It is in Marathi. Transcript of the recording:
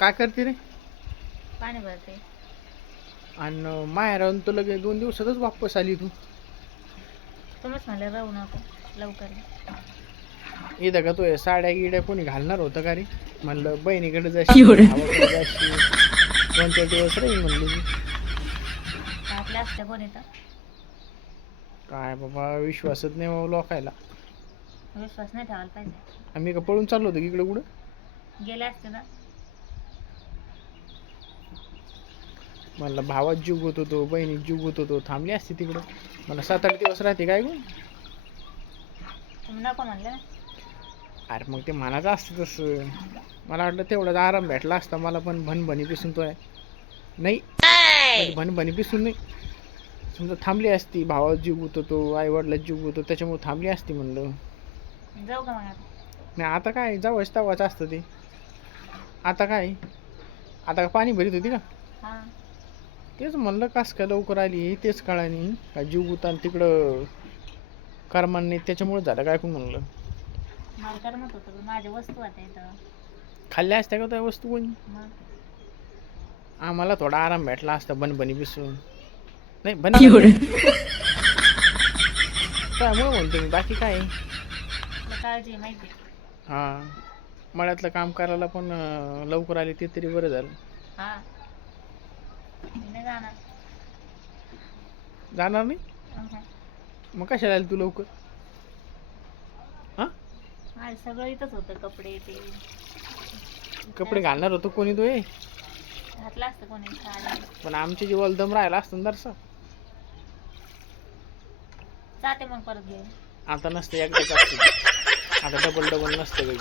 काय करते रे? पाणी भरते. आणि माहेरावून तर लगे दोन दिवसातच वापस आली तू. तुम्हीच म्हणले राहू नको लवकर ये. इथं का तो साड्या गिड्या कोणी घालणार होतं का रे? म्हणलं बहिणीकडे जाशी भावाकडे दोन चार दिवस राहील म्हणलं मी. आपल्या असते कोण येतं काय बाबा विश्वासच नाही बाबा लोकायला. विश्वास नाही ठेवायला पाहिजे. आम्ही का पळून चाललो होतो की इकडं कुठं? गेले असते ना. म्हणलं भावात जीव गुत होतो बहिणीत जीव गुत होतो थांबली असती तिकडं. मला सात आठ दिवस राहते काय गं? नको म्हणले अरे मग ते मनाचं असतं तसं. मला वाटलं तेवढाच आराम भेटला असता मला पण भनभनी पिसून तो आहे. नाही. म्हणजे पिसून नाही. समजा थांबली असती भावात जीव होतो आई वडिलात जीव गुतो त्याच्यामुळे थांबली असती म्हणलं. जाऊ का मग आता? नाही आता काय जावंच तवाच असतं ते. आता काय? आता का पाणी भरीत होती का? हा. तेच म्हणलं कास काय लवकर आली? तेच कळानी. का जीव गुतान तिकडं करमान नाही त्याच्यामुळे झालं काय कोण म्हणलं. मला करमत होतं पण माझ्या वस्तू होत्या इथं. खाल्ल्या असत्या का त्या वस्तू कोणी? मग? आम्हाला थोडा आराम भेटला असता बनबनी पिसून नाही बन त्यामुळे म्हणतो मी बाकी काय? तुला काळजी आहे माहिती आहे. हा. मळ्यातलं काम करायला पण अं, लवकर आले ते तरी बरं झालं. हा. मी नाही जाणार. जाणार नाही. मग कशाला आली तू लवकर? हा? माझं सगळं इथंच होतं कपडे ते. कपडे घालणार होतो कोणी तो हे घातलं असतं कोणी साडी पण आमच्या जीवाला दम राहिला असतं ना दरसा. जाते मग परत घेऊन. आता नसतं एकदाच असतं. आता डबल डबल नसतं काही